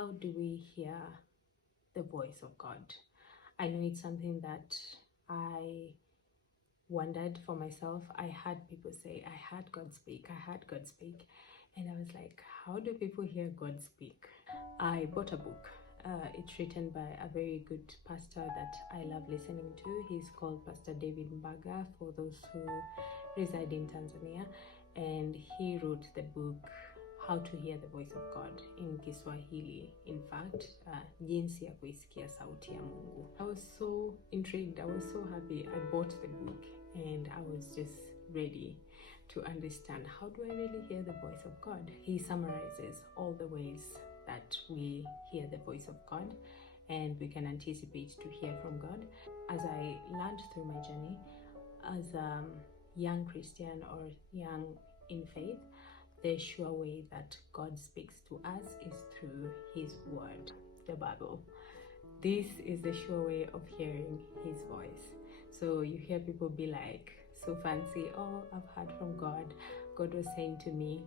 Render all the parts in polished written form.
how do we hear the voice of God? I know it's something that I wondered for myself. I had people say, I heard God speak, I heard God speak. And I was like, how do people hear God speak? I bought a book. It's written by a very good pastor that I love listening to. He's called Pastor David Mbaga, for those who reside in Tanzania. And he wrote the book How to Hear the Voice of God in Kiswahili. In fact, jinsi ya kuisikia sauti ya Mungu. I was so intrigued. I was so happy. I bought the book and I was just ready to understand, how do I really hear the voice of God? He summarizes all the ways that we hear the voice of God and we can anticipate to hear from God. As I learned through my journey as a young Christian or young in faith, the sure way that God speaks to us is through His Word, the Bible. This is the sure way of hearing His voice. So you hear people be like, so fancy, oh, I've heard from God. God was saying to me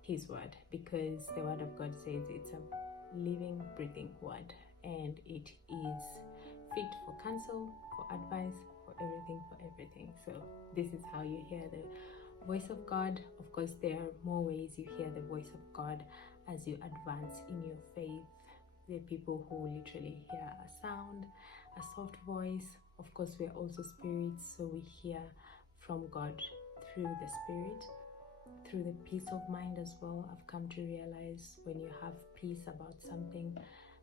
His Word, because the Word of God says it's a living, breathing Word, and it is fit for counsel, for advice, for everything. So this is how you hear the voice of God. Of course, there are more ways you hear the voice of God as you advance in your faith. There are people who literally hear a sound, a soft voice. Of course, we are also spirits, so we hear from God through the Spirit, through the peace of mind as well. I've come to realize when you have peace about something,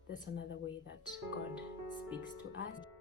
that's another way that God speaks to us.